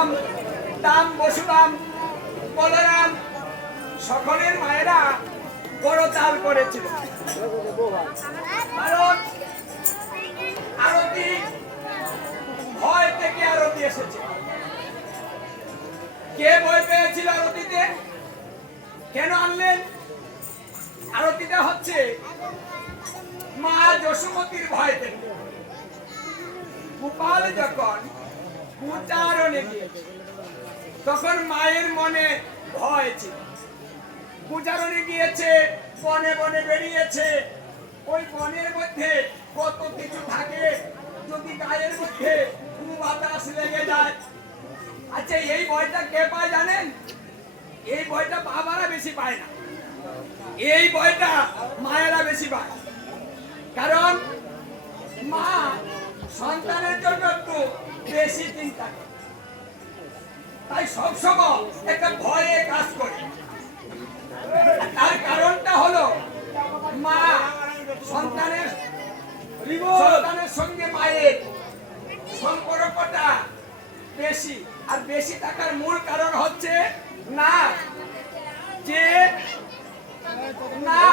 সুদাম দাম বসুরাম, বলরাম, সকলের মায়েরা চাল করেছিল। কারণ আরতি ভয় থেকে আরতি এসেছে। কে ভয় পেয়েছিল আরতিতে? কেন আনলেন? আরতিটা হচ্ছে মা যশোমতির ভয় থেকে। গোপাল যখন পূজারণে গিয়েছে। তখন মায়ের মনে ভয় ছিল। পূজারণে গিয়েছে, বনে বনে বেরিয়েছে। ওই বনের মধ্যে কত কিছু থাকে, যদি গায়ের মধ্যে কোনো বাতাস লেগে যায়। আচ্ছা এই ভয়টা কে পায় জানেন? এই ভয়টা বাবারা বেশি পায় না। এই ভয়টা মায়েরা বেশি পায়। কারণ মা সন্তানের জন্য একটু বেশি চিন্তা করে। তাই সবসময় একটা ভয়ে কাজ করে। তার কারণটা হলো মা সন্তানের সন্তানের সঙ্গে মায়ের সম্পর্কটা বেশি। আর বেশি থাকার মূল কারণ হচ্ছে না যে না।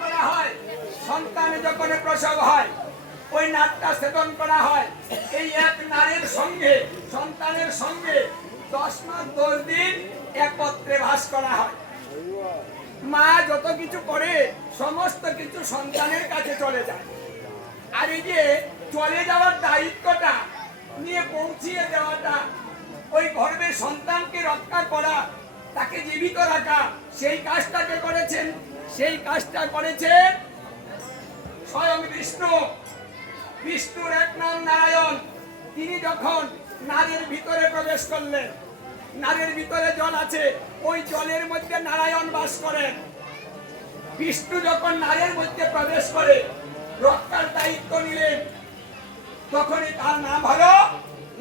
করা হয় সন্তানে যখন প্রসব হয় ওই নাটটা সেবন করা হয়। এই এক নারীর সঙ্গে, সন্তানের সঙ্গে দশ মাস দশ দিন একত্রে বাস করা হয়। মা যত কিছু করে, সমস্ত কিছু সন্তানের কাছে চলে যায়। আর এই যে চলে যাওয়ার দায়িত্বটা, নিয়ে পৌঁছিয়ে দেওয়াটা, ওই গর্ভে সন্তানকে রক্ষা করা, তাকে জীবিত রাখা, সেই কাজটাকে করেছেন? সেই কাজটা করেছেন স্বয়ং বিষ্ণু। বিষ্ণুর এক নাম নারায়ণ, তিনি যখন নারীর ভিতরে প্রবেশ করলেন, নারীর ভিতরে জল আছে, ওই জলের মধ্যে নারায়ণ বাস করেন বিষ্ণু যখন নারীর মধ্যে প্রবেশ করে রক্ষার দায়িত্ব নিলেন, তখনই তার নাম হলো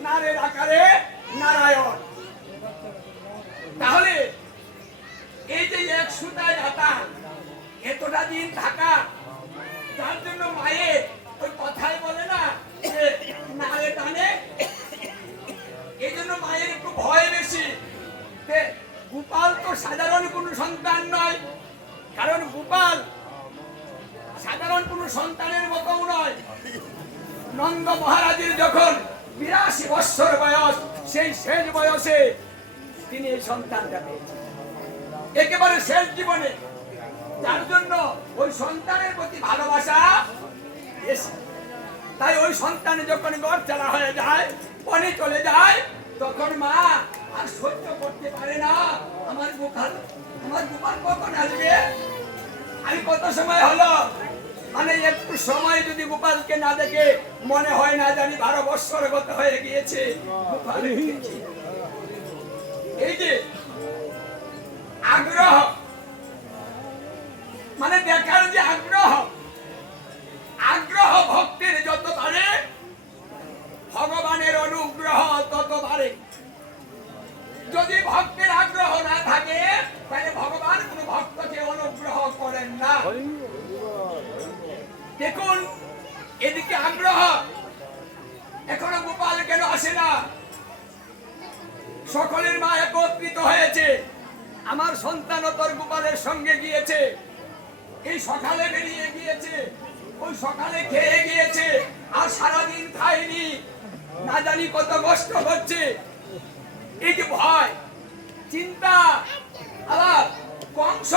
নারের আকারে নারায়ণ। তাহলে এই যে এক সুতায় আটা এতটা দিন থাকা, তার জন্য মায়ের ওই কথাই বলে না যে নারে এই জন্য মায়ের একটু ভয় বেশি। গোপাল তো সাধারণ কোনো সন্তান নয়। কারণ গোপাল সাধারণ কোনো সন্তানের মতো নয়। নন্দ মহারাজের যখন বিরাশি বৎসর বয়স, সেই শেষ বয়সে তিনি এই সন্তানটা পেয়েছেন। একেবারে শেষ জীবনে। যার জন্য ওই সন্তানের প্রতি ভালোবাসা বেশি। তাই ওই সন্তান যখন গড় চালা হয়ে যায়, বনে চলে যায়, তখন মা আর সহ্য করতে পারে না। আমার গোপাল আমার গোপাল কখন আসবে? আমি কত সময় হলো? মানে একটু সময় যদি গোপালকে না দেখে, মনে হয় না জানি বারো বৎসর গত হয়ে গিয়েছে। এই যে আগ্রহ মানে দেখার যে আগ্রহ আমার সন্তান তোর গোপালের সঙ্গে গিয়েছে। এই সকালে বেরিয়ে গিয়েছে। ওই সকালে খেয়ে গিয়েছে। আর সারাদিন খায়নি। না জানি কত কষ্ট হচ্ছে। এই যে ভয়, চিন্তা, আবার কংস।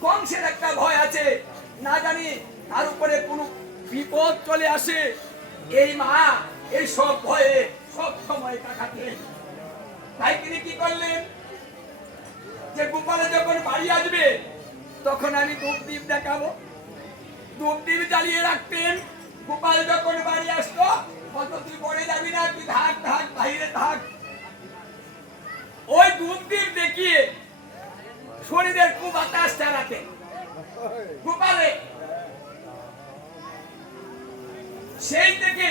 কংসের একটা ভয় আছে। না জানি তার উপরে কোনো বিপদ চলে আসে। এই মা, এই সব ভয়ে সব সময় কাটাতেন। তাই তিনি কি করলেন? যে গোপালে যখন বাড়ি আসবে, তখন আমি ধূপদীপ দেখাবো। ধূপদীপ জ্বালিয়ে রাখতেন। গোপাল যখন বাড়ি আসতো কত তুই পড়ে যাবি না, তুই থাক থাক, বাইরে থাক। ওই ধূপদীপ দেখিয়ে শরীরের কুবাতাস চালাতেন গোপালে, সেই থেকে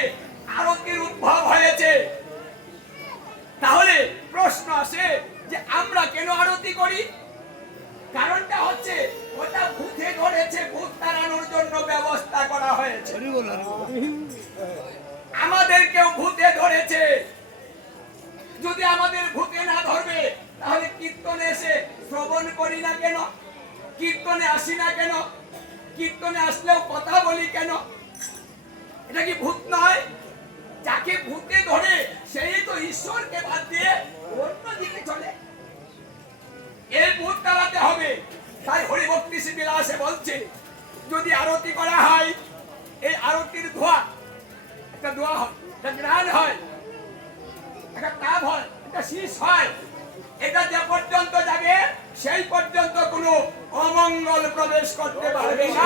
আরতির উদ্ভব হয়েছে। তাহলে প্রশ্ন আসে আমরা কেন আরতি করি? কারণটা হচ্ছে ওটা ভূতে ধরেছে ভূত তাড়ানোর জন্য ব্যবস্থা করা হয়েছে। আমাদেরকেও ভূতে ভূতে ধরেছে। যদি আমাদের ভূতে না ধরবে তাহলে কীর্তনে এসে শ্রবণ করি না কেন? কীর্তনে আসি না কেন? কীর্তনে আসলেও কথা বলি কেন? এটা কি ভূত নয়? যাকে ভূতে ধরে সেই তো ঈশ্বরকে বাদ দিয়ে অন্য দিকে চলে। তাই হরিভক্তি বিলাসে বলছে, যদি আরতি করা হয়, এই আরতির ধোয়া, একটা ধোয়া হয়, একটা গ্রাণ হয়, একটা তাপ হয়, একটা শীষ হয়, এটা যে পর্যন্ত যাবে সেই পর্যন্ত কোনো অমঙ্গল প্রবেশ করতে পারবে না।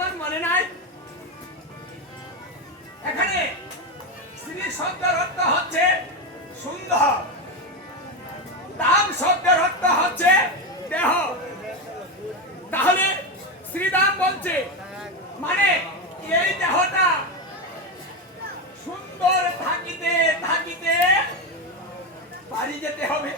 তোমার মনে নাই। এখানে শ্রী শব্দের অর্থ হচ্ছে সুন্দর। দাম শব্দের অর্থ হচ্ছে দেহ। তাহলে শ্রীদাম বলছে মানে এই দেহটা সুন্দর থাকিতে থাকিতে বাড়ি যেতে হবে।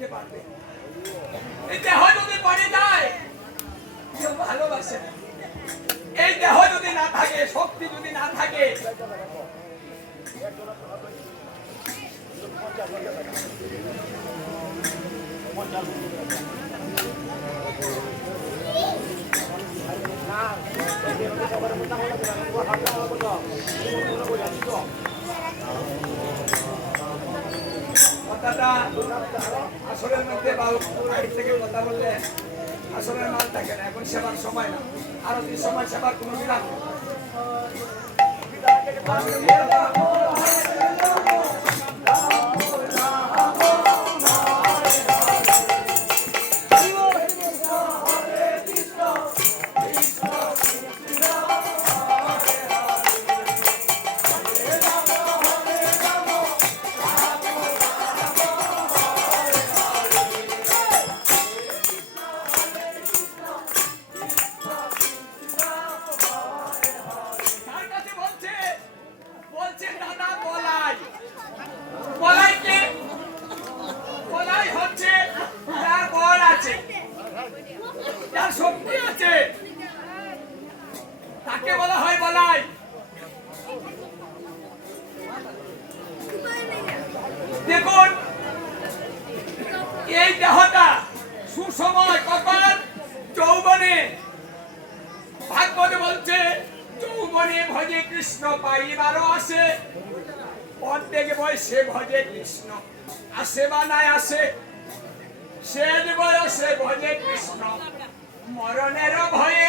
যেতে পারবে এই দেহ যদি পড়ে যায় ভালোবাসে না। এই দেহ যদি না থাকে, শক্তি যদি না থাকে কথাটা আসলের মধ্যে বা বাড়ির থেকে কথা বললে আসলের মাল থাকে না, এখন সেবার সময় না। আরও দুই সময় সেবার কোনো বিধান সুসময় কখন যৌবনে। ভাগবত বলছে, যৌবনে ভজে কৃষ্ণ পাইবারও আসে। অর্ধেক বয়সে ভজে কৃষ্ণ। আসে বা নাই আসে শেষ বয়সে ভজে কৃষ্ণ। মরণের ভয়